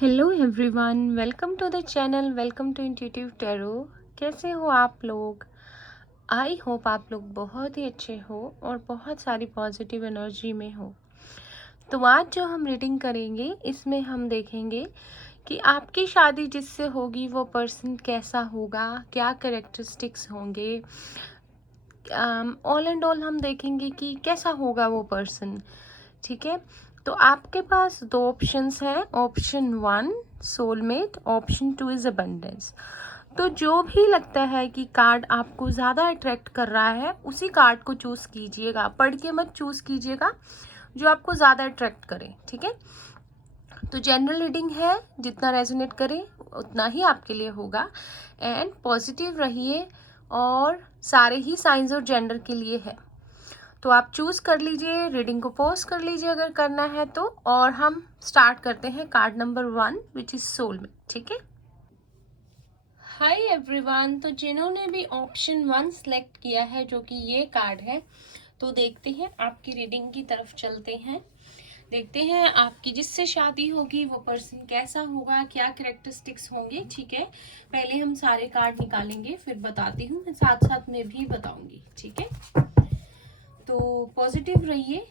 Hello everyone, welcome to the channel, welcome to intuitive tarot. कैसे हो आप लोग? आई होप आप लोग बहुत ही अच्छे हो और बहुत सारी पॉजिटिव एनर्जी में हो। तो आज जो हम रीडिंग करेंगे इसमें हम देखेंगे कि आपकी शादी जिससे होगी वो पर्सन कैसा होगा, क्या कैरेक्टरिस्टिक्स होंगे। ऑल एंड ऑल हम देखेंगे कि कैसा होगा वो पर्सन। ठीक है, तो आपके पास दो ऑप्शंस हैं। Option 1 soulmate, option 2 is abundance. तो जो भी लगता है कि कार्ड आपको ज़्यादा अट्रैक्ट कर रहा है उसी कार्ड को चूज़ कीजिएगा। पढ़ के मत चूज़ कीजिएगा, जो आपको ज़्यादा अट्रैक्ट करे। ठीक है, तो जनरल रीडिंग है, जितना रेजोनेट करे उतना ही आपके लिए होगा। एंड पॉजिटिव रहिए, और सारे ही साइंस और जेंडर के लिए है। तो आप चूज़ कर लीजिए, रीडिंग को पॉज कर लीजिए अगर करना है तो। और हम स्टार्ट करते हैं card number 1 which is soulmate. ठीक है, हाय एवरीवन। तो जिन्होंने भी ऑप्शन 1 सेलेक्ट किया है, जो कि ये कार्ड है, तो देखते हैं आपकी रीडिंग की तरफ चलते हैं। देखते हैं आपकी जिससे शादी होगी वो पर्सन कैसा होगा, क्या कैरेक्टरिस्टिक्स होंगे। ठीक है, पहले हम सारे कार्ड निकालेंगे, फिर बताती हूँ, साथ साथ में भी बताऊंगी। ठीक है, तो पॉजिटिव रहिए।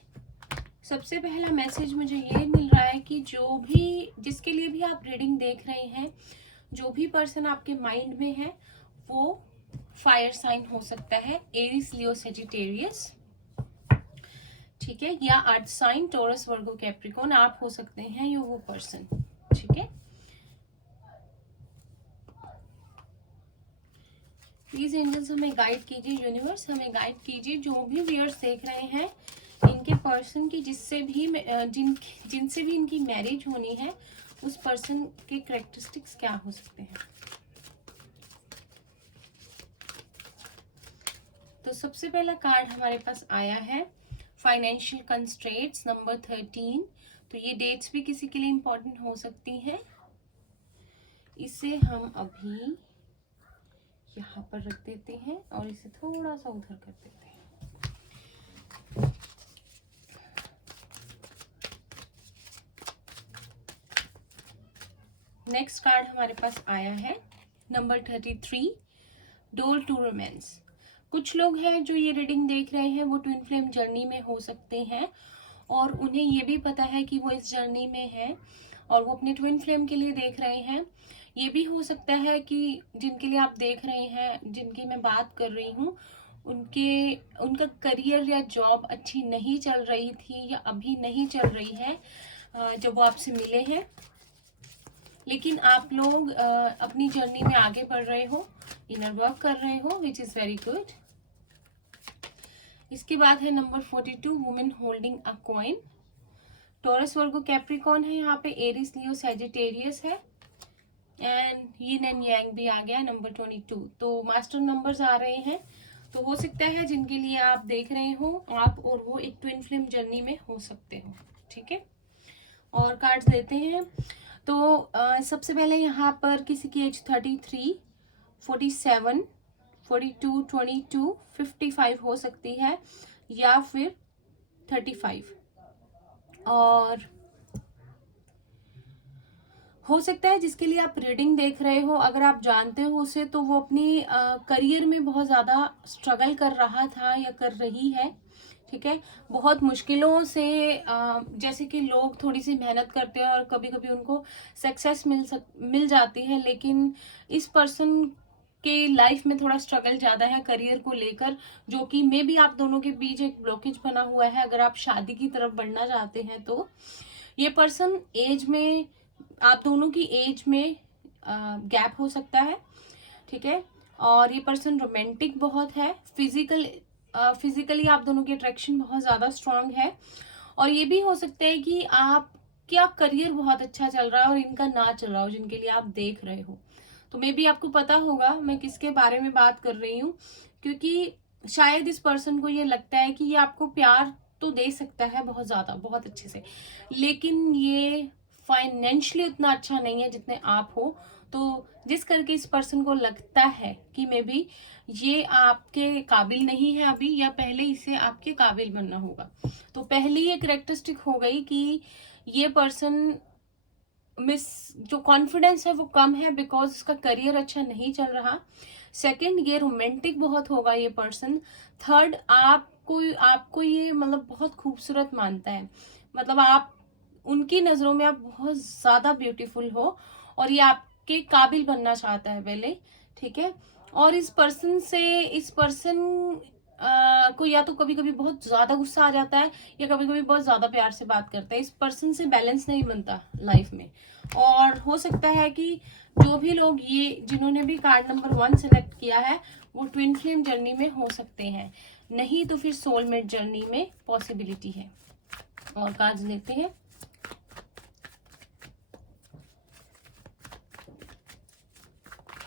सबसे पहला मैसेज मुझे ये मिल रहा है कि जो भी जिसके लिए भी आप रीडिंग देख रहे हैं, जो भी पर्सन आपके माइंड में है वो फायर साइन हो सकता है, एरिस, लियो, सेजिटेरियस। ठीक है, या अर्थ साइन, टॉरस, वर्गो, कैप्रिकॉर्न आप हो सकते हैं, या वो पर्सन। ठीक है, प्लीज एंजल्स हमें गाइड कीजिए, यूनिवर्स हमें गाइड कीजिए। जो भी व्यूअर्स देख रहे हैं, इनके पर्सन की जिससे भी जिनसे भी इनकी मैरिज होनी है, उस पर्सन के कैरेक्टरिस्टिक्स क्या हो सकते हैं। तो सबसे पहला कार्ड हमारे पास आया है फाइनेंशियल कंस्ट्रेंट्स नंबर 13। तो ये डेट्स भी किसी के लिए इंपॉर्टेंट हो सकती हैं। इसे हम अभी यहाँ पर रख देते हैं और इसे थोड़ा सा उधर कर देते हैं। नेक्स्ट कार्ड हमारे पास आया है नंबर 33, डोर टू रोमांस। कुछ लोग हैं जो ये रीडिंग देख रहे हैं, वो ट्विन फ्लेम जर्नी में हो सकते हैं, और उन्हें ये भी पता है कि वो इस जर्नी में है और वो अपने ट्विन फ्लेम के लिए देख रहे हैं। ये भी हो सकता है कि जिनके लिए आप देख रहे हैं, जिनकी मैं बात कर रही हूँ, उनका करियर या जॉब अच्छी नहीं चल रही थी या अभी नहीं चल रही है जब वो आपसे मिले हैं, लेकिन आप लोग अपनी जर्नी में आगे बढ़ रहे हो, इनर वर्क कर रहे हो, विच इज वेरी गुड। इसके बाद है number 42, women holding a coin. Taurus, Virgo, Capricorn है यहाँ पे, एरिस, लियो, सैजिटेरियस है, एंड यिन एंड यांग भी आ गया नंबर 22। तो मास्टर नंबर्स आ रहे हैं। तो हो सकता है जिनके लिए आप देख रहे हो, आप और वो एक ट्विन फ्लेम जर्नी में हो सकते हो। ठीक है, और कार्ड्स लेते हैं। तो सबसे पहले यहाँ पर किसी की एज 33, 47, 42, 22, 55 हो सकती है, या फिर 35। और हो सकता है जिसके लिए आप रीडिंग देख रहे हो, अगर आप जानते हो उसे, तो वो अपनी करियर में बहुत ज़्यादा स्ट्रगल कर रहा था या कर रही है। ठीक है, बहुत मुश्किलों से जैसे कि लोग थोड़ी सी मेहनत करते हैं और कभी कभी उनको सक्सेस मिल जाती है, लेकिन इस पर्सन के लाइफ में थोड़ा स्ट्रगल ज़्यादा है करियर को लेकर, जो कि मे बी आप दोनों के बीच एक ब्लॉकेज बना हुआ है। अगर आप शादी की तरफ बढ़ना चाहते हैं तो ये पर्सन एज में, आप दोनों की एज में गैप हो सकता है। ठीक है, और ये पर्सन रोमांटिक बहुत है, फिजिकली आप दोनों की अट्रैक्शन बहुत ज़्यादा स्ट्रांग है। और ये भी हो सकता है कि आप क्या करियर बहुत अच्छा चल रहा है और इनका ना चल रहा हो, जिनके लिए आप देख रहे हो। तो मे बी आपको पता होगा मैं किसके बारे में बात कर रही हूँ, क्योंकि शायद इस पर्सन को ये लगता है कि ये आपको प्यार तो दे सकता है बहुत ज़्यादा, बहुत अच्छे से, लेकिन ये फाइनेंशियली उतना अच्छा नहीं है जितने आप हो। तो जिस करके इस पर्सन को लगता है कि मे बी ये आपके काबिल नहीं है अभी, या पहले इसे आपके काबिल बनना होगा। तो पहली ये करेक्टरिस्टिक हो गई कि ये पर्सन मिस जो कॉन्फिडेंस है वो कम है, बिकॉज उसका करियर अच्छा नहीं चल रहा। सेकंड, ये रोमांटिक बहुत होगा ये पर्सन। थर्ड, आपको ये मतलब बहुत खूबसूरत मानता है, मतलब आप उनकी नज़रों में आप बहुत ज़्यादा ब्यूटीफुल हो, और ये आपके काबिल बनना चाहता है पहले, ठीक है। और इस पर्सन को या तो कभी कभी बहुत ज़्यादा गुस्सा आ जाता है, या कभी कभी बहुत ज़्यादा प्यार से बात करता है। इस पर्सन से बैलेंस नहीं बनता लाइफ में। और हो सकता है कि जो भी लोग ये जिन्होंने भी कार्ड नंबर 1 सेलेक्ट किया है वो ट्विन फ्लेम जर्नी में हो सकते हैं, नहीं तो फिर सोलमेट जर्नी में पॉसिबिलिटी है। और कार्ड्स लेते हैं।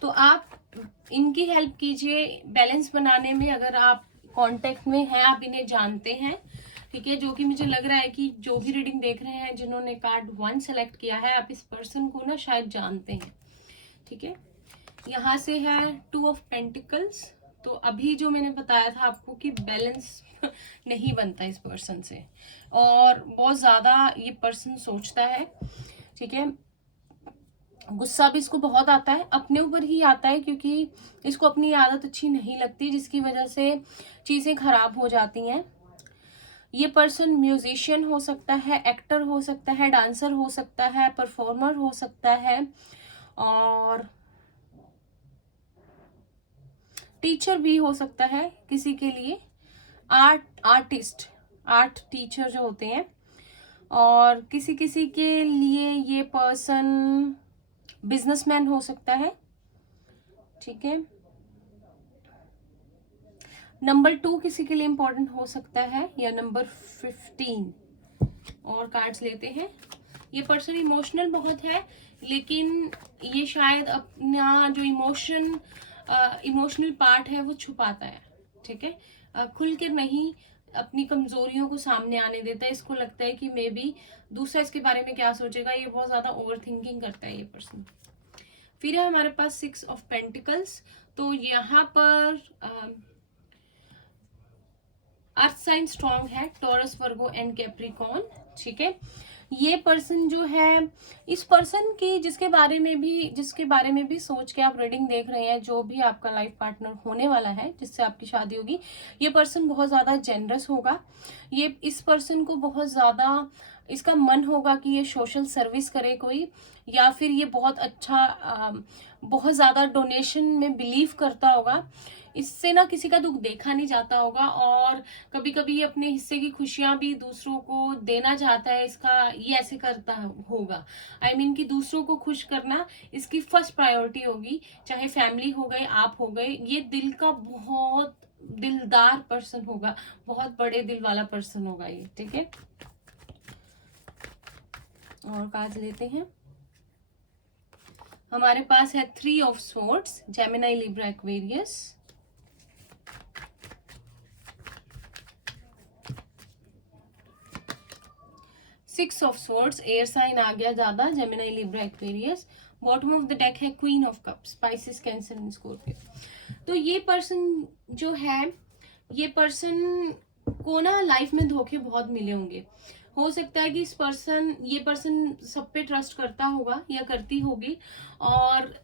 तो आप इनकी हेल्प कीजिए बैलेंस बनाने में। अगर आप कांटेक्ट में हैं, आप इन्हें जानते हैं, ठीक है, जो कि मुझे लग रहा है कि जो भी रीडिंग देख रहे हैं जिन्होंने कार्ड 1 सेलेक्ट किया है, आप इस पर्सन को ना शायद जानते हैं, ठीक है। यहाँ से है 2 ऑफ पेंटिकल्स। तो अभी जो मैंने बताया था आपको कि बैलेंस नहीं बनता इस पर्सन से, और बहुत ज़्यादा ये पर्सन सोचता है, ठीक है। गुस्सा भी इसको बहुत आता है, अपने ऊपर ही आता है, क्योंकि इसको अपनी आदत अच्छी नहीं लगती, जिसकी वजह से चीज़ें खराब हो जाती हैं। ये पर्सन म्यूजिशियन हो सकता है, एक्टर हो सकता है, डांसर हो सकता है, परफॉर्मर हो सकता है, और टीचर भी हो सकता है किसी के लिए, आर्टिस्ट, आर्ट टीचर जो होते हैं। और किसी किसी के लिए ये पर्सन बिजनेसमैन हो सकता है, ठीक है। नंबर 2 किसी के लिए इंपॉर्टेंट हो सकता है, या नंबर 15। और कार्ड्स लेते हैं। ये पर्सन इमोशनल बहुत है, लेकिन ये शायद अपना जो इमोशनल पार्ट है वो छुपाता है, ठीक है। खुल कर नहीं अपनी कमजोरियों को सामने आने देता है। इसको लगता है कि मे बी दूसरा इसके बारे में क्या सोचेगा, ये बहुत ज्यादा ओवर थिंकिंग करता है ये पर्सन। फिर है हमारे पास 6 ऑफ पेंटिकल्स। तो यहाँ पर अर्थ साइन स्ट्रांग है, टॉरस, वर्गो एंड कैप्रिकॉर्न, ठीक है। ये पर्सन जो है, इस पर्सन की जिसके बारे में भी सोच के आप रीडिंग देख रहे हैं, जो भी आपका लाइफ पार्टनर होने वाला है जिससे आपकी शादी होगी, ये पर्सन बहुत ज़्यादा जेनरस होगा। ये इस पर्सन को बहुत ज़्यादा इसका मन होगा कि ये सोशल सर्विस करे कोई, या फिर ये बहुत अच्छा बहुत ज़्यादा डोनेशन में बिलीव करता होगा। इससे ना किसी का दुख देखा नहीं जाता होगा, और कभी कभी अपने हिस्से की खुशियां भी दूसरों को देना चाहता है। इसका ये ऐसे करता होगा, I mean कि दूसरों को खुश करना इसकी फर्स्ट प्रायोरिटी होगी, चाहे फैमिली हो गए, आप हो गए। ये दिल का बहुत दिलदार पर्सन होगा, बहुत बड़े दिल वाला पर्सन होगा ये, ठीक है। और कार्ड लेते हैं। हमारे पास है 3 of swords, Gemini, Libra, Aquarius. 6 of swords, air sign आ गया ज्यादा, Gemini, Libra, Aquarius. Bottom of the deck है queen of cups, Pisces, Cancer and Scorpio. तो ये पर्सन जो है, ये पर्सन को ना लाइफ में धोखे बहुत मिले होंगे। हो सकता है कि ये पर्सन सब पे ट्रस्ट करता होगा या करती होगी, और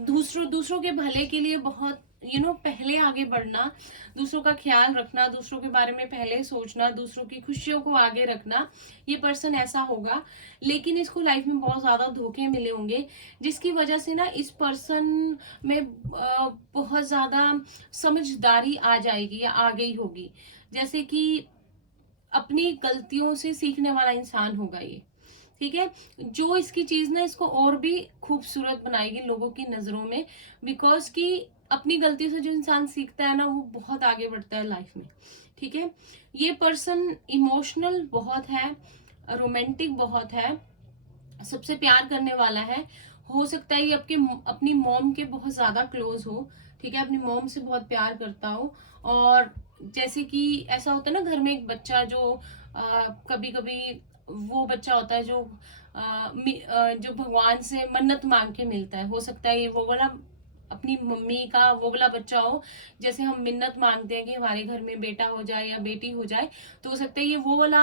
दूसरों के भले के लिए बहुत पहले आगे बढ़ना, दूसरों का ख्याल रखना, दूसरों के बारे में पहले सोचना, दूसरों की खुशियों को आगे रखना, ये पर्सन ऐसा होगा। लेकिन इसको लाइफ में बहुत ज्यादा धोखे मिले होंगे, जिसकी वजह से ना इस पर्सन में बहुत ज्यादा समझदारी आ जाएगी या आ गई होगी। जैसे कि अपनी गलतियों से सीखने वाला इंसान होगा ये, ठीक है। जो इसकी चीज ना इसको और भी खूबसूरत बनाएगी लोगों की नजरों में, बिकॉज कि अपनी गलतियों से जो इंसान सीखता है ना, वो बहुत आगे बढ़ता है लाइफ में, ठीक है। ये पर्सन इमोशनल बहुत है, रोमांटिक बहुत है, सबसे प्यार करने वाला है। हो सकता है ये अपनी मॉम के बहुत ज्यादा क्लोज हो, ठीक है, अपनी मॉम से बहुत प्यार करता हो। और जैसे कि ऐसा होता है ना, घर में एक बच्चा जो कभी कभी वो बच्चा होता है जो भगवान से मन्नत मांग के मिलता है। हो सकता है ये वो वाला अपनी मम्मी का वो वाला बच्चा हो, जैसे हम मिन्नत मांगते हैं कि हमारे घर में बेटा हो जाए या बेटी हो जाए। तो हो सकता है ये वो वाला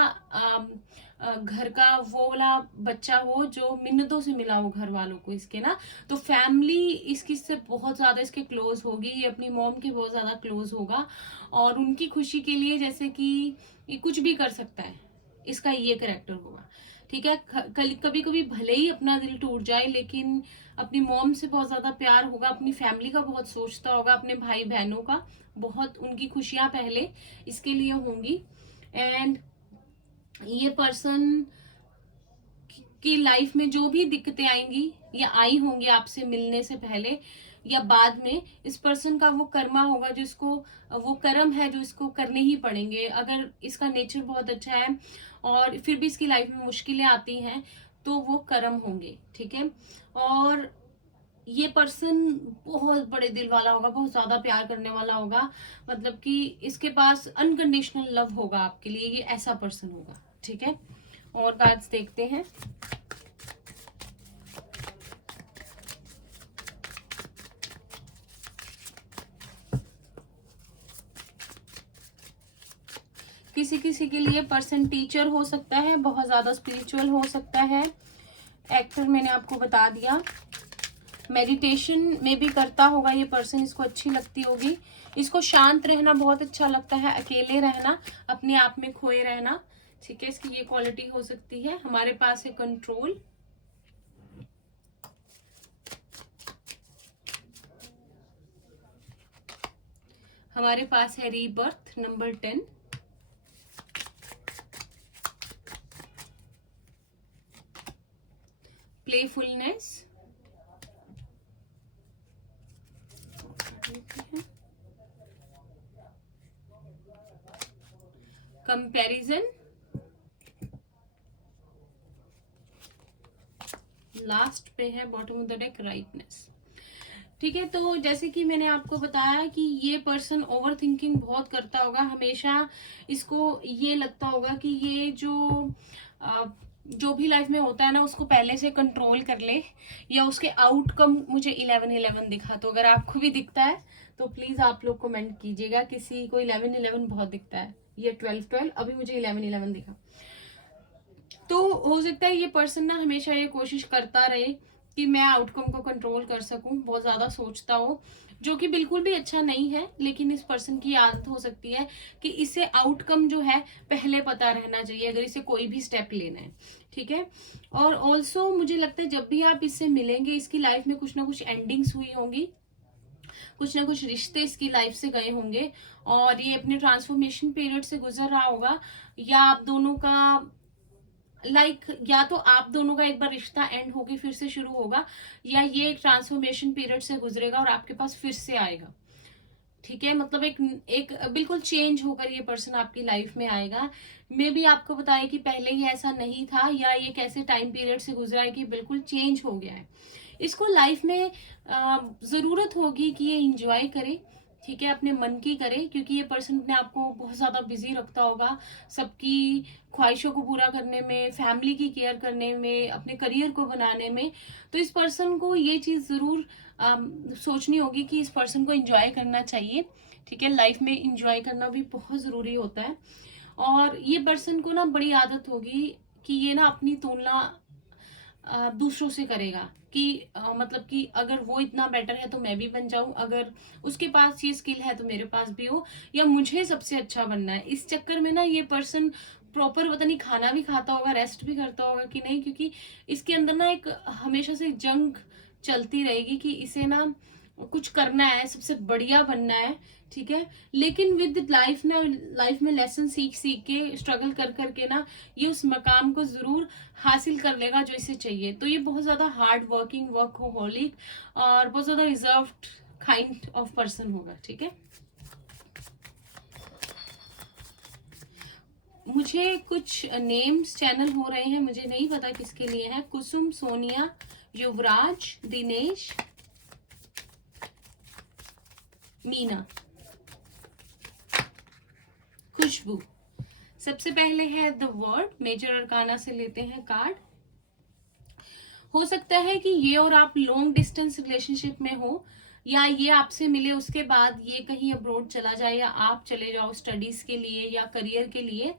घर का वो वाला बच्चा हो जो मिन्नतों से मिला हो घर वालों को इसके ना, तो फैमिली इसकी से बहुत ज्यादा इसके क्लोज होगी, ये अपनी मॉम के बहुत ज्यादा क्लोज होगा और उनकी खुशी के लिए जैसे कि ये कुछ भी कर सकता है, इसका ये कैरेक्टर होगा। ठीक है, कभी कभी भले ही अपना दिल टूट जाए लेकिन अपनी मॉम से बहुत ज्यादा प्यार होगा, अपनी फैमिली का बहुत सोचता होगा, अपने भाई बहनों का बहुत, उनकी खुशियां पहले इसके लिए होंगी। एंड ये पर्सन की लाइफ में जो भी दिक्कतें आएंगी या आई होंगी आपसे मिलने से पहले या बाद में, इस पर्सन का वो कर्मा होगा जिसको, वो कर्म है जो इसको करने ही पड़ेंगे। अगर इसका नेचर बहुत अच्छा है और फिर भी इसकी लाइफ में मुश्किलें आती हैं तो वो कर्म होंगे। ठीक है, और ये पर्सन बहुत बड़े दिल वाला होगा, बहुत ज्यादा प्यार करने वाला होगा, मतलब कि इसके पास अनकंडीशनल लव होगा आपके लिए, ये ऐसा पर्सन होगा। ठीक है, और कार्ड्स देखते हैं। किसी किसी के लिए पर्सन टीचर हो सकता है, बहुत ज्यादा स्पिरिचुअल हो सकता है। एक्टर मैंने आपको बता दिया। मेडिटेशन में भी करता होगा ये पर्सन, इसको अच्छी लगती होगी। इसको शांत रहना बहुत अच्छा लगता है, अकेले रहना, अपने आप में खोए रहना। ठीक है, इसकी ये क्वालिटी हो सकती है। हमारे पास है कंट्रोल, हमारे पास है rebirth number 10, playfulness, comparison, last पे है bottom of the deck rightness. ठीक है, तो जैसे कि मैंने आपको बताया कि ये पर्सन ओवर थिंकिंग बहुत करता होगा, हमेशा इसको ये लगता होगा कि ये जो भी लाइफ में होता है ना उसको पहले से कंट्रोल कर ले, या उसके आउटकम, मुझे 11-11 दिखा, तो अगर आपको भी दिखता है तो प्लीज आप लोग कमेंट कीजिएगा। किसी को 11-11 बहुत दिखता है, ये 12-12, अभी मुझे 11-11 दिखा, तो हो सकता है ये पर्सन ना हमेशा ये कोशिश करता रहे कि मैं आउटकम को कंट्रोल कर सकूं, बहुत ज्यादा सोचता हो, जो कि बिल्कुल भी अच्छा नहीं है। लेकिन इस पर्सन की आदत हो सकती है कि इसे आउटकम जो है पहले पता रहना चाहिए अगर इसे कोई भी स्टेप लेना है। ठीक है, और ऑल्सो मुझे लगता है जब भी आप इससे मिलेंगे इसकी लाइफ में कुछ ना कुछ एंडिंग्स हुई होंगी, कुछ ना कुछ रिश्ते इसकी लाइफ से गए होंगे और ये अपने ट्रांसफॉर्मेशन पीरियड से गुजर रहा होगा, या आप दोनों का या तो आप दोनों का एक बार रिश्ता एंड होके फिर से शुरू होगा, या ये एक ट्रांसफॉर्मेशन पीरियड से गुजरेगा और आपके पास फिर से आएगा। ठीक है, मतलब एक बिल्कुल चेंज होकर ये पर्सन आपकी लाइफ में आएगा। मे भी आपको बताया कि पहले ही ऐसा नहीं था, या ये कैसे टाइम पीरियड से गुजरा है कि बिल्कुल चेंज हो गया है। इसको लाइफ में जरूरत होगी कि ये इंजॉय करे। ठीक है, अपने मन की करे, क्योंकि ये पर्सन अपने आप को बहुत ज्यादा बिजी रखता होगा सबकी ख्वाहिशों को पूरा करने में, फैमिली की केयर करने में, अपने करियर को बनाने में। तो इस पर्सन को ये चीज जरूर सोचनी होगी कि इस पर्सन को एंजॉय करना चाहिए। ठीक है, लाइफ में एंजॉय करना भी बहुत जरूरी होता है। और ये पर्सन को ना बड़ी आदत होगी कि ये ना अपनी तुलना दूसरों से करेगा कि मतलब कि अगर वो इतना बेटर है तो मैं भी बन जाऊं, अगर उसके पास ये स्किल है तो मेरे पास भी हो, या मुझे सबसे अच्छा बनना है। इस चक्कर में ना ये पर्सन प्रॉपर पता नहीं खाना भी खाता होगा, रेस्ट भी करता होगा कि नहीं, क्योंकि इसके अंदर ना एक हमेशा से जंग चलती रहेगी कि इसे ना कुछ करना है, सबसे बढ़िया बनना है। ठीक है, लेकिन विद लाइफ में लेसन सीख सीख के, स्ट्रगल कर करके ना ये उस मकाम को जरूर हासिल कर लेगा जो इसे चाहिए। तो ये बहुत ज्यादा हार्ड वर्किंग, वर्कहोलिक और बहुत ज्यादा रिजर्व्ड काइंड ऑफ पर्सन होगा। ठीक है, मुझे कुछ नेम्स चैनल हो रहे हैं, मुझे नहीं पता किसके लिए है। कुसुम, सोनिया, युवराज, दिनेश, मीना, खुशबू। सबसे पहले है द वर्ड, मेजर अरकाना से लेते हैं कार्ड। हो सकता है कि ये और आप लॉन्ग डिस्टेंस रिलेशनशिप में हो, या ये आपसे मिले उसके बाद ये कहीं अब्रॉड चला जाए, या आप चले जाओ स्टडीज के लिए या करियर के लिए।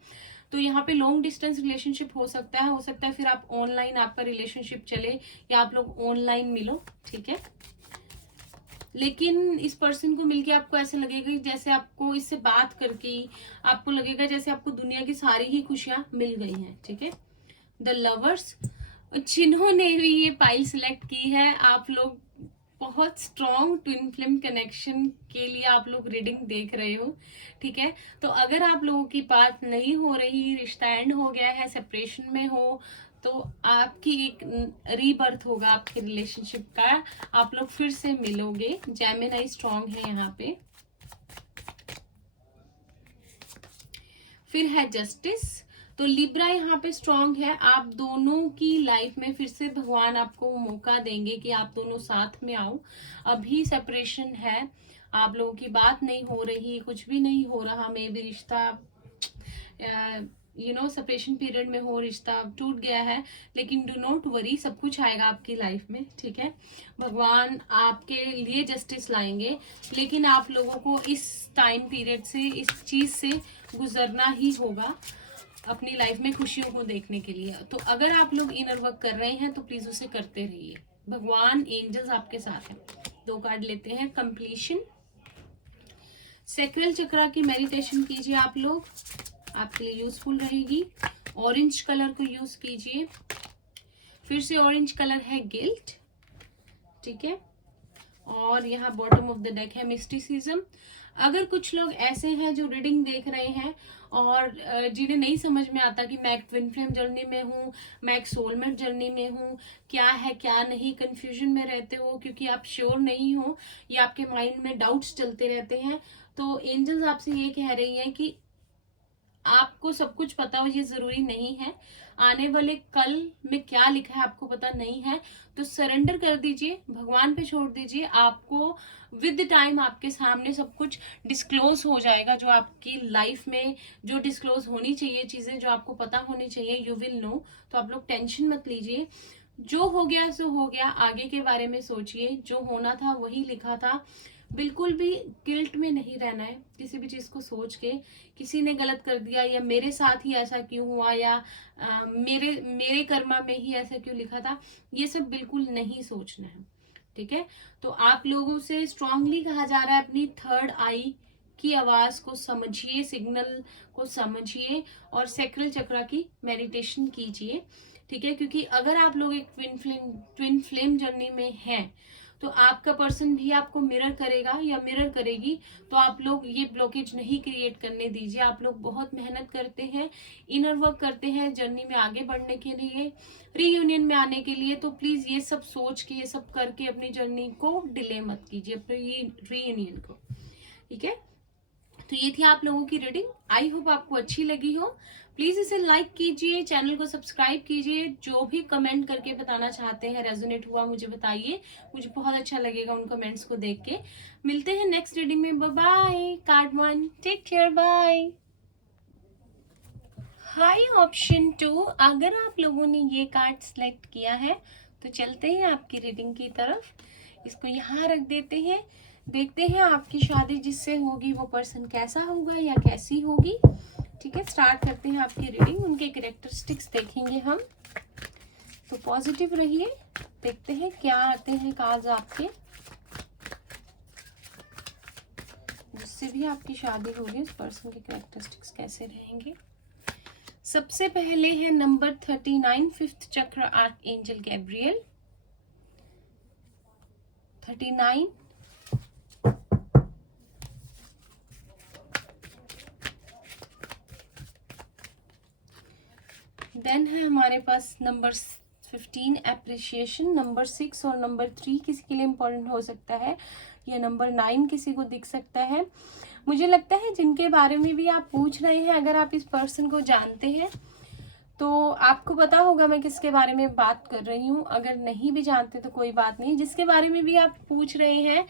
तो यहाँ पे लॉन्ग डिस्टेंस रिलेशनशिप हो सकता है फिर आप ऑनलाइन आपका रिलेशनशिप चले या आप लोग ऑनलाइन मिलो, ठीक है। लेकिन इस पर्सन को मिलके आपको ऐसा लगेगा कि जैसे आपको इससे बात करके आपको लगेगा जैसे आपको दुनिया की सारी ही खुशियां मिल गई हैं, ठीक है। द लवर्स, जिन्होंने भी ये पाइल सिलेक्ट की है, आप लोग बहुत स्ट्रॉन्ग ट्विन फ्लेम कनेक्शन के लिए आप लोग रीडिंग देख रहे हो, ठीक है। तो अगर आप लोगों की बात नहीं हो रही, रिश्ता एंड हो गया है, सेपरेशन में हो, तो आपकी एक रीबर्थ होगा आपके रिलेशनशिप का, आप लोग फिर से मिलोगे। जेमिनी स्ट्रॉन्ग है यहाँ पे। फिर है जस्टिस, तो लिब्रा यहाँ पे स्ट्रॉन्ग है। आप दोनों की लाइफ में फिर से भगवान आपको मौका देंगे कि आप दोनों साथ में आओ। अभी सेपरेशन है, आप लोगों की बात नहीं हो रही, कुछ भी नहीं हो रहा, मे भी रिश्ता सेपरेशन पीरियड में हो, रिश्ता टूट गया है, लेकिन डू नॉट वरी, सब कुछ आएगा आपकी लाइफ में, ठीक है। भगवान आपके लिए जस्टिस लाएंगे, लेकिन आप लोगों को इस टाइम पीरियड से, इस चीज से गुजरना ही होगा अपनी लाइफ में खुशियों को देखने के लिए। तो अगर आप लोग इनर वर्क कर रहे हैं तो प्लीज उसे करते रहिए, भगवान एंजल्स आपके साथ हैं। 2 कार्ड लेते हैं। कंप्लीशन, सैक्रल चक्रा की मेडिटेशन कीजिए आप लोग, आपके लिए यूजफुल रहेगी। ऑरेंज कलर को यूज कीजिए। फिर से ऑरेंज कलर है गिल्ट, ठीक है। और यहाँ बॉटम ऑफ द डेक है मिस्टिसिज्म। अगर कुछ लोग ऐसे हैं जो रीडिंग देख रहे हैं और जिन्हें नहीं समझ में आता कि मैं एक ट्विन फ्लेम जर्नी में हूँ, मैं एक सोलमेट जर्नी में हूँ, क्या है क्या नहीं, कंफ्यूजन में रहते हो क्योंकि आप श्योर नहीं हो या आपके माइंड में डाउट्स चलते रहते हैं, तो एंजल्स आपसे ये कह रही हैं कि आपको सब कुछ पता हो ये जरूरी नहीं है, आने वाले कल में क्या लिखा है आपको पता नहीं है, तो सरेंडर कर दीजिए, भगवान पे छोड़ दीजिए। आपको विद टाइम आपके सामने सब कुछ डिस्क्लोज हो जाएगा, जो आपकी लाइफ में जो डिस्क्लोज होनी चाहिए, चीजें जो आपको पता होनी चाहिए, यू विल नो। तो आप लोग टेंशन मत लीजिए, जो हो गया सो हो गया, आगे के बारे में सोचिए, जो होना था वही लिखा था। बिल्कुल भी गिल्ट में नहीं रहना है किसी भी चीज को सोच के, किसी ने गलत कर दिया या मेरे साथ ही ऐसा क्यों हुआ या मेरे कर्मा में ही ऐसा क्यों लिखा था, ये सब बिल्कुल नहीं सोचना है, ठीक है। तो आप लोगों से स्ट्रांगली कहा जा रहा है अपनी थर्ड आई की आवाज को समझिए, सिग्नल को समझिए और सैक्रल चक्रा की मेडिटेशन कीजिए, ठीक है। क्योंकि अगर आप लोग एक ट्विन फ्लेम जर्नी में हैं तो आपका पर्सन भी आपको मिरर करेगा या मिरर करेगी, तो आप लोग ये ब्लॉकेज नहीं क्रिएट करने दीजिए। आप लोग बहुत मेहनत करते हैं, इनर वर्क करते हैं जर्नी में आगे बढ़ने के लिए, रीयूनियन में आने के लिए, तो प्लीज ये सब सोच के, ये सब करके अपनी जर्नी को डिले मत कीजिए, अपनी रीयूनियन को, ठीक है। तो ये थी आप लोगों की रीडिंग, आई होप आपको अच्छी लगी हो। प्लीज इसे लाइक कीजिए, चैनल को सब्सक्राइब कीजिए, जो भी कमेंट करके बताना चाहते हैं, रेजोनेट हुआ मुझे बताइए, मुझे बहुत अच्छा लगेगा उन कमेंट्स को देख के। मिलते हैं नेक्स्ट रीडिंग में, bye. Card 1, take care, bye. Hi option 2, अगर आप लोगों ने ये कार्ड सिलेक्ट किया है तो चलते हैं आपकी रीडिंग की तरफ। इसको यहाँ रख देते हैं, देखते हैं आपकी शादी जिससे होगी वो पर्सन कैसा होगा या कैसी होगी, ठीक है। स्टार्ट करते हैं आपकी रीडिंग, उनके कैरेक्टरिस्टिक्स देखेंगे हम। तो पॉजिटिव रहिए, देखते हैं क्या आते हैं कार्ड्स आपके, जिससे भी आपकी शादी होगी उस पर्सन के कैरेक्टरिस्टिक्स कैसे रहेंगे। सबसे पहले है नंबर 39, 5th चक्र, आर्क एंजल गैब्रियल। 39, देन है हमारे पास नंबर 15, एप्रिशिएशन। नंबर 6 और नंबर 3 किसी के लिए इम्पोर्टेंट हो सकता है, या नंबर 9 किसी को दिख सकता है। मुझे लगता है जिनके बारे में भी आप पूछ रहे हैं, अगर आप इस पर्सन को जानते हैं तो आपको पता होगा मैं किसके बारे में बात कर रही हूँ। अगर नहीं भी जानते तो कोई बात नहीं, जिसके बारे में भी आप पूछ रहे हैं,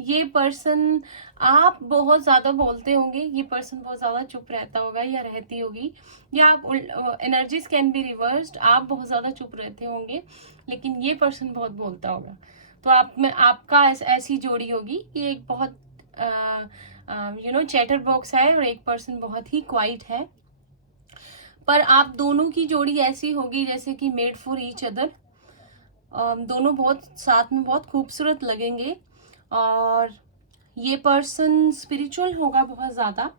ये पर्सन, आप बहुत ज़्यादा बोलते होंगे, ये पर्सन बहुत ज़्यादा चुप रहता होगा या रहती होगी, या आप एनर्जीज कैन बी रिवर्स्ड, आप बहुत ज़्यादा चुप रहते होंगे लेकिन ये पर्सन बहुत बोलता होगा। तो आप में आपका ऐसी जोड़ी होगी कि एक बहुत चैटर बॉक्स है और एक पर्सन बहुत ही क्वाइट है। पर आप दोनों की जोड़ी ऐसी होगी जैसे कि मेड फॉर ईच अदर। दोनों बहुत साथ में बहुत खूबसूरत लगेंगे। और ये पर्सन स्पिरिचुअल होगा बहुत ज़्यादा।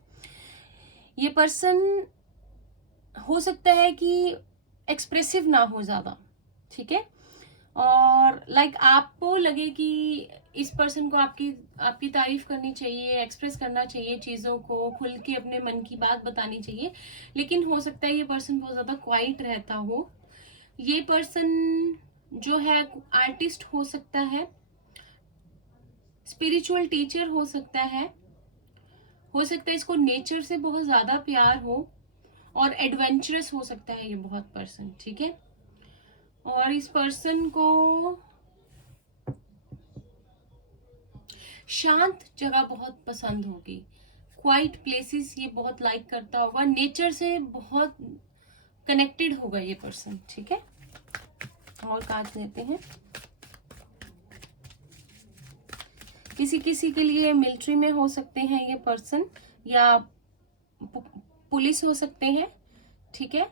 ये पर्सन हो सकता है कि एक्सप्रेसिव ना हो ज़्यादा, ठीक है। और आपको लगे कि इस पर्सन को आपकी आपकी तारीफ करनी चाहिए, एक्सप्रेस करना चाहिए चीज़ों को, खुल के अपने मन की बात बतानी चाहिए, लेकिन हो सकता है ये पर्सन बहुत ज़्यादा क्वाइट रहता हो। ये पर्सन जो है आर्टिस्ट हो सकता है, स्पिरिचुअल टीचर हो सकता है इसको नेचर से बहुत ज़्यादा प्यार हो, और एडवेंचरस हो सकता है ये बहुत पर्सन, ठीक है। और इस पर्सन को शांत जगह बहुत पसंद होगी, क्वाइट प्लेसेस ये बहुत लाइक करता होगा, नेचर से बहुत कनेक्टेड होगा ये पर्सन, ठीक है। और कार्ड लेते हैं। किसी किसी के लिए मिलिट्री में हो सकते हैं ये पर्सन, या पुलिस हो सकते हैं, ठीक है,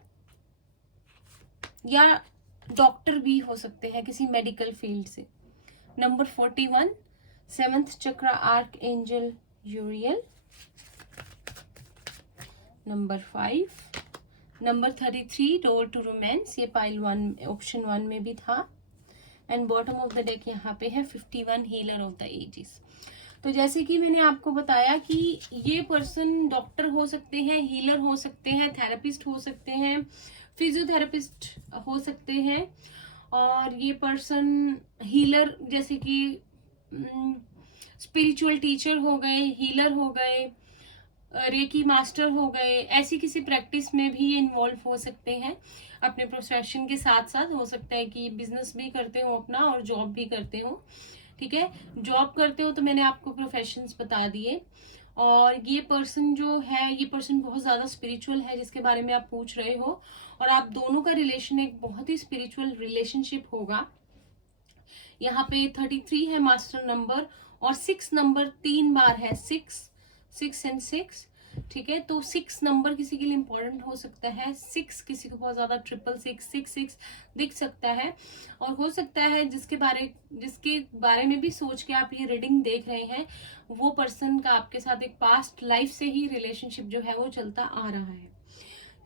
या डॉक्टर भी हो सकते हैं किसी मेडिकल फील्ड से। नंबर 41 7th चक्र archangel Uriel. Number 5 number 33 door to romance, ये पाइल 1 ऑप्शन 1 में भी था। And bottom of the deck यहाँ पे है 51 हीलर ऑफ द एजेस। तो जैसे कि मैंने आपको बताया कि ये पर्सन डॉक्टर हो सकते हैं, हीलर हो सकते हैं, थेरेपिस्ट हो सकते हैं, फिजियोथेरेपिस्ट हो सकते हैं। और ये पर्सन हीलर जैसे कि स्पिरिचुअल टीचर हो गए, हीलर हो गए, रेकी मास्टर हो गए, ऐसी किसी प्रैक्टिस में भी इन्वॉल्व हो सकते हैं अपने प्रोफेशन के साथ साथ। हो सकता है कि बिजनेस भी करते हो अपना और जॉब भी करते हो, ठीक है। जॉब करते हो तो मैंने आपको प्रोफेशंस बता दिए। और ये पर्सन जो है, ये पर्सन बहुत ज़्यादा स्पिरिचुअल है जिसके बारे में आप पूछ रहे हो, और आप दोनों का रिलेशन एक बहुत ही स्पिरिचुअल रिलेशनशिप होगा। यहाँ पे 33 है मास्टर नंबर, और 6 नंबर 3 बार है, 6 एंड 6, ठीक है। तो 6 नंबर किसी के लिए इंपॉर्टेंट हो सकता है, 6 किसी को बहुत ज्यादा 666 दिख सकता है। और हो सकता है जिसके बारे में भी सोच के आप ये रीडिंग देख रहे हैं, वो पर्सन का आपके साथ एक पास्ट लाइफ से ही रिलेशनशिप जो है वो चलता आ रहा है।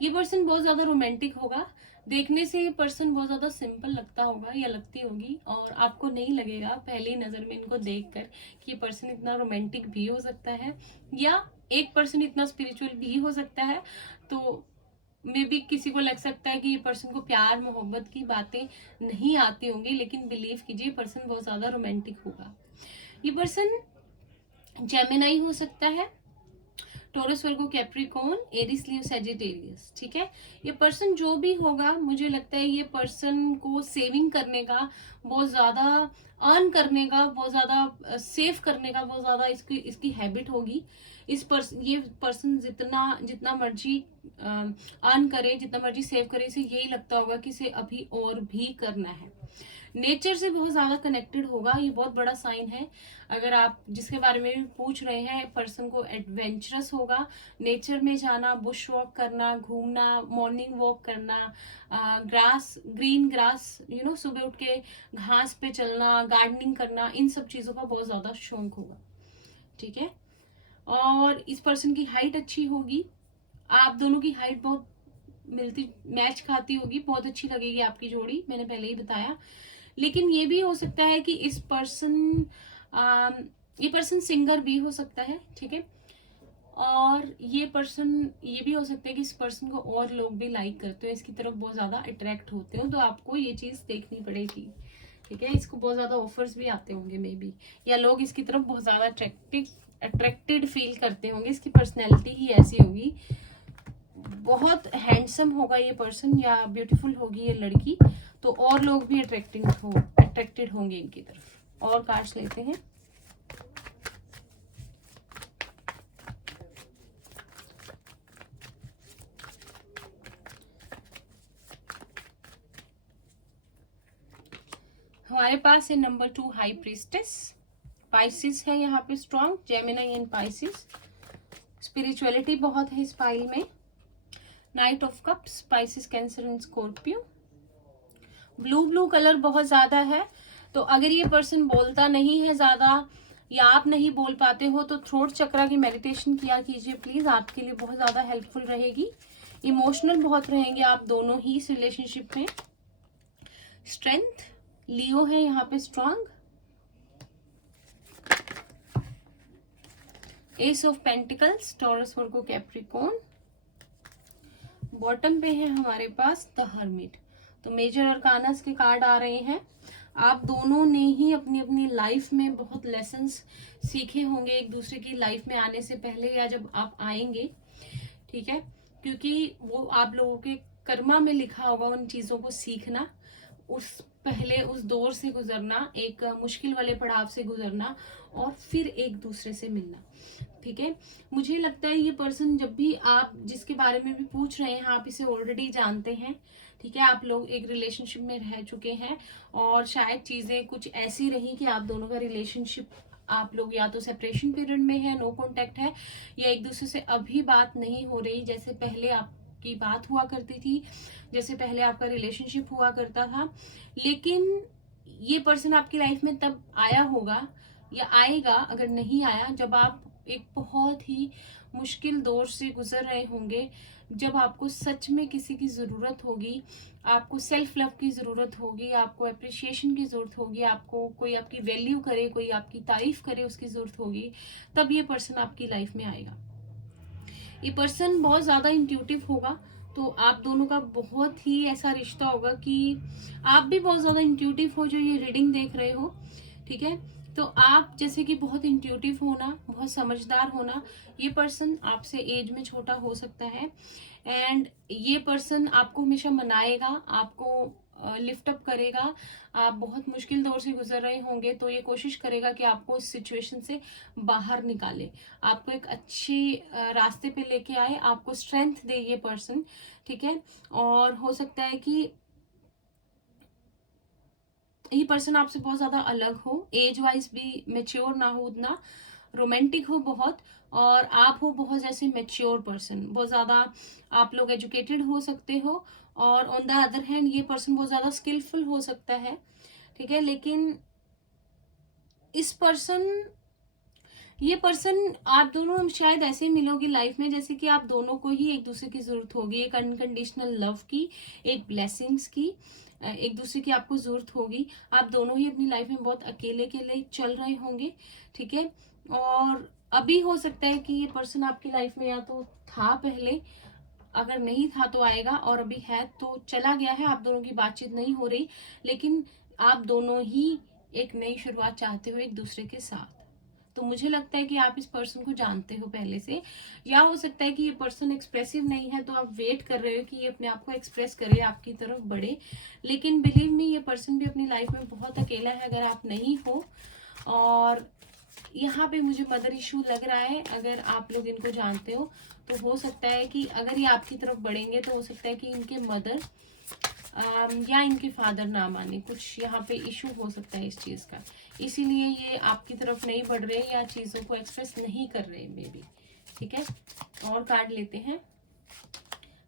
ये पर्सन बहुत ज्यादा रोमांटिक होगा। देखने से ये पर्सन बहुत ज्यादा सिंपल लगता होगा या लगती होगी, और आपको नहीं लगेगा पहली नजर में इनको देखकर कि ये पर्सन इतना रोमांटिक भी हो सकता है, या एक पर्सन इतना स्पिरिचुअल भी हो सकता है। तो मे बी किसी को लग सकता है कि ये पर्सन को प्यार मोहब्बत की बातें नहीं आती होंगी, लेकिन बिलीव कीजिए पर्सन बहुत ज्यादा रोमांटिक होगा। ये पर्सन जेमिनाई हो सकता है, टॉरस, वर्गो, कैप्रिकॉर्न, एरिस, लियो, सैजिटेरियस, ठीक है। ये पर्सन जो भी होगा, मुझे लगता है ये पर्सन को सेविंग करने का बहुत ज्यादा, अर्न करने का बहुत ज्यादा, सेव करने का बहुत ज्यादा इसकी हैबिट होगी। ये पर्सन जितना मर्जी अर्न करे, जितना मर्जी सेव करे, इसे यही लगता होगा कि इसे अभी और भी करना है। नेचर से बहुत ज्यादा कनेक्टेड होगा, ये बहुत बड़ा साइन है। अगर आप जिसके बारे में भी पूछ रहे हैं, पर्सन को एडवेंचरस होगा, नेचर में जाना, बुश वॉक करना, घूमना, मॉर्निंग वॉक करना, ग्रीन ग्रास, सुबह उठ के घास पे चलना, गार्डनिंग करना, इन सब चीजों का बहुत ज्यादा शौक होगा, ठीक है। और इस पर्सन की हाइट अच्छी होगी, आप दोनों की हाइट बहुत मैच खाती होगी, बहुत अच्छी लगेगी आपकी जोड़ी, मैंने पहले ही बताया। लेकिन ये भी हो सकता है कि ये पर्सन सिंगर भी हो सकता है, ठीक है। और ये भी हो सकता है कि इस पर्सन को और लोग भी लाइक करते हो, इसकी तरफ बहुत ज्यादा अट्रैक्ट होते हो, तो आपको ये चीज देखनी पड़ेगी, ठीक है। इसको बहुत ज्यादा ऑफर्स भी आते होंगे मे बी, या लोग इसकी तरफ बहुत ज्यादा अट्रैक्टेड फील करते होंगे, इसकी पर्सनैलिटी ही ऐसी होगी। बहुत हैंडसम होगा ये पर्सन, या ब्यूटीफुल होगी ये लड़की, तो और लोग भी अट्रैक्टेड होंगे इनकी तरफ। और कार्ड्स लेते हैं। हमारे पास है नंबर 2 हाई प्रीस्टेस, पाइसिस है यहाँ पे strong, Gemini and Pisces, spirituality बहुत है इस फाइल में। Knight of cups, Pisces, Cancer and Scorpio. Blue colour बहुत ज्यादा है, तो अगर ये पर्सन बोलता नहीं है ज्यादा या आप नहीं बोल पाते हो तो थ्रोट चक्रा की मेडिटेशन किया कीजिए प्लीज, आपके लिए बहुत ज्यादा हेल्पफुल रहेगी। इमोशनल बहुत रहेंगे आप दोनों ही इस रिलेशनशिप में। स्ट्रेंथ, लियो है यहाँ पे strong. S of pentacles, taurus, Virgo, Capricorn. Bottom पे है हमारे पास द हर्मिट। तो मेजर अरकानस के कार्ड आ रहे हैं। आप दोनों ने ही अपनी अपनी लाइफ में बहुत लेसन्स सीखे होंगे एक दूसरे की लाइफ में आने से पहले या जब आप आएंगे, ठीक है, क्योंकि वो आप लोगों के कर्मा में लिखा होगा उन चीजों को सीखना, उस पहले उस दौर से गुजरना, एक मुश्किल वाले पड़ाव से गुजरना और फिर एक दूसरे से मिलना, ठीक है। मुझे लगता है ये पर्सन जब भी आप जिसके बारे में भी पूछ रहे हैं आप इसे ऑलरेडी जानते हैं, ठीक है। आप लोग एक रिलेशनशिप में रह चुके हैं और शायद चीजें कुछ ऐसी रही कि आप दोनों का रिलेशनशिप, आप लोग या तो सेपरेशन पीरियड में है, नो कांटेक्ट है, या एक दूसरे से अभी बात नहीं हो रही जैसे पहले आपकी बात हुआ करती थी, जैसे पहले आपका रिलेशनशिप हुआ करता था। लेकिन ये पर्सन आपकी लाइफ में तब आया होगा या आएगा, अगर नहीं आया, जब आप एक बहुत ही मुश्किल दौर से गुजर रहे होंगे, जब आपको सच में किसी की ज़रूरत होगी, आपको सेल्फ लव की ज़रूरत होगी, आपको अप्रिशिएशन की ज़रूरत होगी, आपको कोई आपकी वैल्यू करे, कोई आपकी तारीफ करे, उसकी ज़रूरत होगी, तब ये पर्सन आपकी लाइफ में आएगा। ये पर्सन बहुत ज़्यादा इंट्यूटिव होगा, तो आप दोनों का बहुत ही ऐसा रिश्ता होगा कि आप भी बहुत ज़्यादा इंट्यूटिव हो जो ये रीडिंग देख रहे हो, ठीक है। तो आप जैसे कि बहुत इंट्यूटिव होना, बहुत समझदार होना, ये पर्सन आपसे एज में छोटा हो सकता है एंड ये पर्सन आपको हमेशा मनाएगा, आपको लिफ्ट अप करेगा। आप बहुत मुश्किल दौर से गुजर रहे होंगे तो ये कोशिश करेगा कि आपको इस सिचुएशन से बाहर निकाले, आपको एक अच्छी रास्ते पे लेके आए, आपको स्ट्रेंथ दे ये पर्सन, ठीक है। और हो सकता है कि ये पर्सन आपसे बहुत ज्यादा अलग हो, एज वाइज भी मेच्योर ना हो उतना, रोमांटिक हो बहुत, और आप हो बहुत जैसे मेच्योर पर्सन, बहुत ज्यादा आप लोग एजुकेटेड हो सकते हो, और ऑन द अदर हैंड ये पर्सन बहुत ज्यादा स्किलफुल हो सकता है, ठीक है। लेकिन ये पर्सन आप दोनों शायद ऐसे मिलोगे लाइफ में जैसे कि आप दोनों को ही एक दूसरे की जरूरत होगी, एक अनकंडीशनल लव की, एक ब्लेसिंग्स की, एक दूसरे की आपको जरूरत होगी। आप दोनों ही अपनी लाइफ में बहुत अकेले अकेले चल रहे होंगे, ठीक है। और अभी हो सकता है कि ये पर्सन आपकी लाइफ में या तो था पहले, अगर नहीं था तो आएगा, और अभी है तो चला गया है, आप दोनों की बातचीत नहीं हो रही, लेकिन आप दोनों ही एक नई शुरुआत चाहते हो एक दूसरे के साथ। तो मुझे लगता है कि आप इस पर्सन को जानते हो पहले से, या हो सकता है कि ये पर्सन एक्सप्रेसिव नहीं है तो आप वेट कर रहे हो कि ये अपने आप को एक्सप्रेस करे, आपकी तरफ बढ़े। लेकिन बिलीव मी, ये पर्सन भी अपनी लाइफ में बहुत अकेला है अगर आप नहीं हो। और यहाँ पे मुझे मदर इशू लग रहा है, अगर आप लोग इनको जानते हो तो हो सकता है कि अगर ये आपकी तरफ बढ़ेंगे तो हो सकता है कि इनके मदर या इनके फादर ना माने, कुछ यहाँ पे इशू हो सकता है इस चीज का, इसीलिए ये आपकी तरफ नहीं बढ़ रहे या चीजों को एक्सप्रेस नहीं कर रहे मे बी, ठीक है। और कार्ड लेते हैं,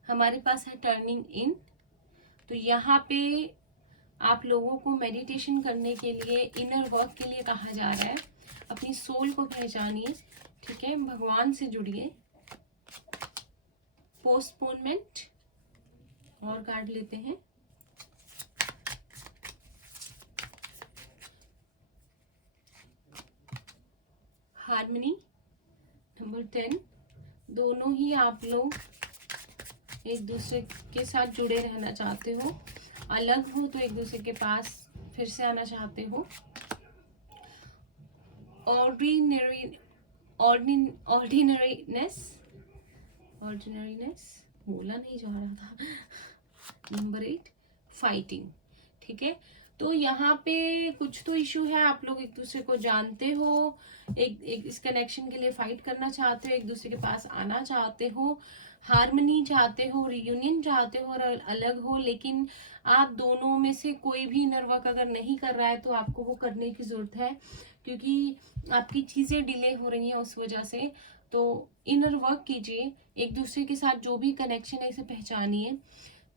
हमारे पास है टर्निंग इन। तो यहाँ पे आप लोगों को मेडिटेशन करने के लिए, इनर वर्क के लिए कहा जा रहा है। अपनी सोल को पहचानिए, ठीक है, भगवान से जुड़िए। पोस्टपोनमेंट, और कार्ड लेते हैं, हार्मनी नंबर 10। दोनों ही आप लोग एक दूसरे के साथ जुड़े रहना चाहते हो, अलग हो तो एक दूसरे के पास फिर से आना चाहते हो। ऑर्डिनरीनेस बोला नहीं जा रहा था। नंबर 8, फाइटिंग, ठीक है। तो यहाँ पे कुछ तो इशू है, आप लोग एक दूसरे को जानते हो, एक इस कनेक्शन के लिए फाइट करना चाहते हो, एक दूसरे के पास आना चाहते हो, हार्मनी चाहते हो, रियूनियन चाहते हो और अलग हो। लेकिन आप दोनों में से कोई भी इनर वर्क अगर नहीं कर रहा है तो आपको वो करने की जरूरत है, क्योंकि आपकी चीजें डिले हो रही हैं उस वजह से। तो इनर वर्क कीजिए, एक दूसरे के साथ जो भी कनेक्शन है इसे पहचानिए,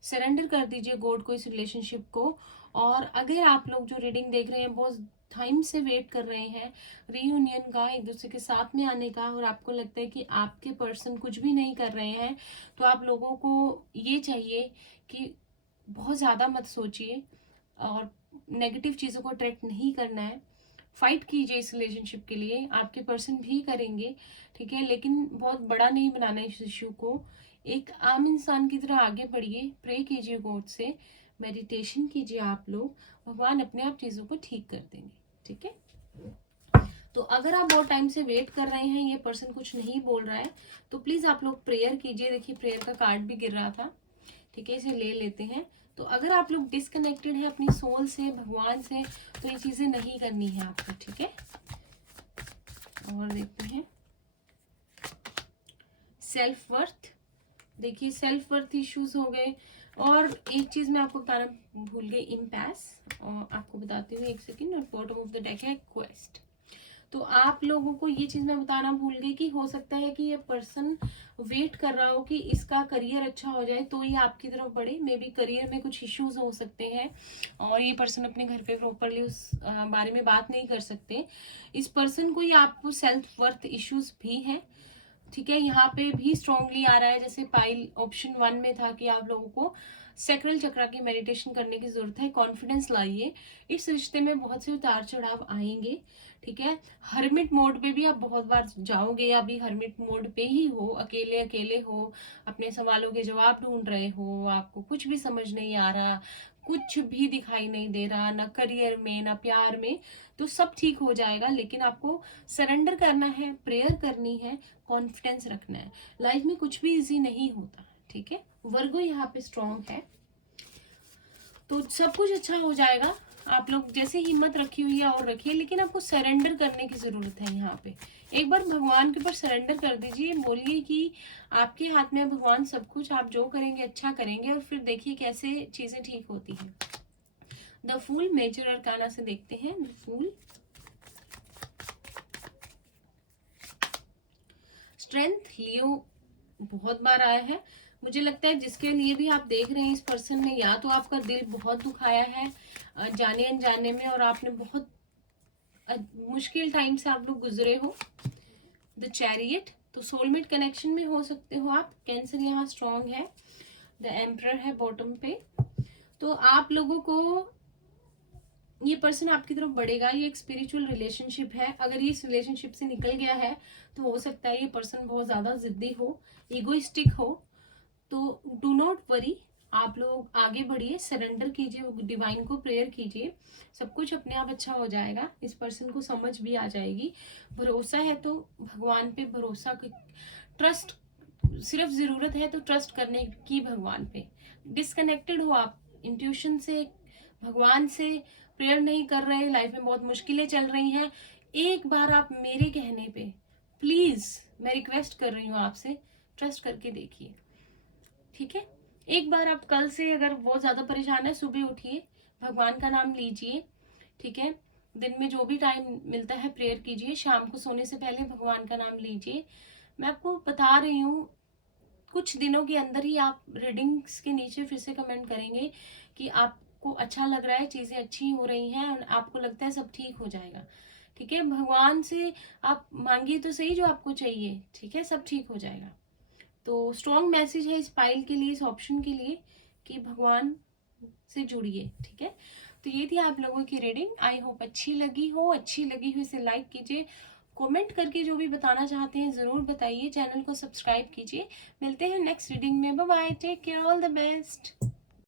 सरेंडर कर दीजिए गॉड को, इस रिलेशनशिप को। और अगर आप लोग जो रीडिंग देख रहे हैं बहुत टाइम से वेट कर रहे हैं रीयूनियन का, एक दूसरे के साथ में आने का, और आपको लगता है कि आपके पर्सन कुछ भी नहीं कर रहे हैं, तो आप लोगों को ये चाहिए कि बहुत ज़्यादा मत सोचिए और नेगेटिव चीज़ों को अट्रैक्ट नहीं करना है। फाइट कीजिए इस रिलेशनशिप के लिए, आपके पर्सन भी करेंगे, ठीक है, लेकिन बहुत बड़ा नहीं बनाना इस इश्यू को। एक आम इंसान की तरह आगे बढ़िए, प्रे कीजिए गॉड से, मेडिटेशन कीजिए आप लोग, भगवान अपने आप चीज़ों को ठीक कर देंगे, ठीक है। तो अगर आप बहुत टाइम से वेट कर रहे हैं, ये पर्सन कुछ नहीं बोल रहा है, तो प्लीज़ आप लोग प्रेयर कीजिए। देखिए प्रेयर का कार्ड भी गिर रहा था, ठीक है, इसे ले लेते हैं। तो अगर आप लोग डिस्कनेक्टेड हैं अपनी सोल से, भगवान से, तो ये चीज़ें नहीं करनी है आपको, ठीक है। और देखते हैं सेल्फ वर्थ। देखिए सेल्फ वर्थ इश्यूज हो गए। और एक चीज़ मैं आपको बताना भूल गई, इम्पैस, और आपको बताती हूँ एक सेकेंड। और बॉटम ऑफ द डेक है क्वेस्ट। तो आप लोगों को ये चीज़ मैं बताना भूल गई कि हो सकता है कि ये पर्सन वेट कर रहा हो कि इसका करियर अच्छा हो जाए तो ये आपकी तरफ बढ़े। मे बी करियर में कुछ इश्यूज हो सकते हैं और ये पर्सन अपने घर पे प्रॉपरली उस बारे में बात नहीं कर सकते। इस पर्सन को ये आपको सेल्फ वर्थ इश्यूज भी हैं, ठीक है। यहाँ पे भी स्ट्रांगली आ रहा है, जैसे पाइल ऑप्शन 1 में था कि आप लोगों को सैक्रल चक्र की मेडिटेशन करने की जरूरत है। कॉन्फिडेंस लाइए, इस रिश्ते में बहुत से उतार चढ़ाव आएंगे, ठीक है। हर्मिट मोड पे भी आप बहुत बार जाओगे, अभी हर्मिट मोड पे ही हो, अकेले अकेले हो, अपने सवालों के जवाब ढूंढ रहे हो, आपको कुछ भी समझ नहीं आ रहा, कुछ भी दिखाई नहीं दे रहा, ना करियर में ना प्यार में, तो सब ठीक हो जाएगा। लेकिन आपको सरेंडर करना है, प्रेयर करनी है, कॉन्फिडेंस रखना है। लाइफ में कुछ भी इजी नहीं होता, ठीक है। वर्गो यहाँ पे स्ट्रॉन्ग है, तो सब कुछ अच्छा हो जाएगा। आप लोग जैसे हिम्मत रखी हुई है और रखिए, लेकिन आपको सरेंडर करने की जरूरत है। यहाँ पे एक बार भगवान के ऊपर सरेंडर कर दीजिए, बोलिए कि आपके हाथ में भगवान, सब कुछ आप जो करेंगे अच्छा करेंगे, और फिर देखिए कैसे चीजें ठीक होती हैं। द फूल मेजर अरकाना से देखते हैं। द फूल, स्ट्रेंथ, लियो बहुत बार आया है। मुझे लगता है जिसके लिए भी आप देख रहे हैं इस पर्सन ने या तो आपका दिल बहुत दुखाया है जाने अनजाने में, और आपने बहुत मुश्किल टाइम से आप लोग गुजरे हो। द चैरियट, तो सोलमेट कनेक्शन में हो सकते हो आप। कैंसर यहाँ स्ट्रांग है। द एम्परर है बॉटम पे। तो आप लोगों को ये पर्सन आपकी तरफ बढ़ेगा। ये एक स्पिरिचुअल रिलेशनशिप है। अगर ये इस रिलेशनशिप से निकल गया है तो हो सकता है ये पर्सन बहुत ज्यादा जिद्दी हो, इगोइस्टिक हो। तो डू नॉट वरी, आप लोग आगे बढ़िए, सरेंडर कीजिए, डिवाइन को प्रेयर कीजिए, सब कुछ अपने आप अच्छा हो जाएगा। इस पर्सन को समझ भी आ जाएगी। भरोसा है तो भगवान पे भरोसा, ट्रस्ट, सिर्फ जरूरत है तो ट्रस्ट करने की भगवान पे। डिस्कनेक्टेड हो आप इंट्यूशन से, भगवान से प्रेयर नहीं कर रहे, लाइफ में बहुत मुश्किलें चल रही हैं, एक बार आप मेरे कहने पे प्लीज, मैं रिक्वेस्ट कर रही हूँ आपसे, ट्रस्ट करके देखिए, ठीक है। एक बार आप कल से अगर बहुत ज्यादा परेशान है, सुबह उठिए, भगवान का नाम लीजिए, ठीक है। दिन में जो भी टाइम मिलता है प्रेयर कीजिए, शाम को सोने से पहले भगवान का नाम लीजिए। मैं आपको बता रही हूँ कुछ दिनों के अंदर ही आप रीडिंग्स के नीचे फिर से कमेंट करेंगे कि आपको अच्छा लग रहा है, चीजें अच्छी हो रही हैं और आपको लगता है सब ठीक हो जाएगा, ठीक है। भगवान से आप मांगिए तो सही जो आपको चाहिए, ठीक है, सब ठीक हो जाएगा। तो स्ट्रॉन्ग मैसेज है इस पाइल के लिए, इस ऑप्शन के लिए, कि भगवान से जुड़िए, ठीक है। तो ये थी आप लोगों की रीडिंग। आई होप अच्छी लगी हो। अच्छी लगी हो इसे लाइक कीजिए, कमेंट करके जो भी बताना चाहते हैं जरूर बताइए, चैनल को सब्सक्राइब कीजिए। मिलते हैं नेक्स्ट रीडिंग में। Bye bye, take care, all the best.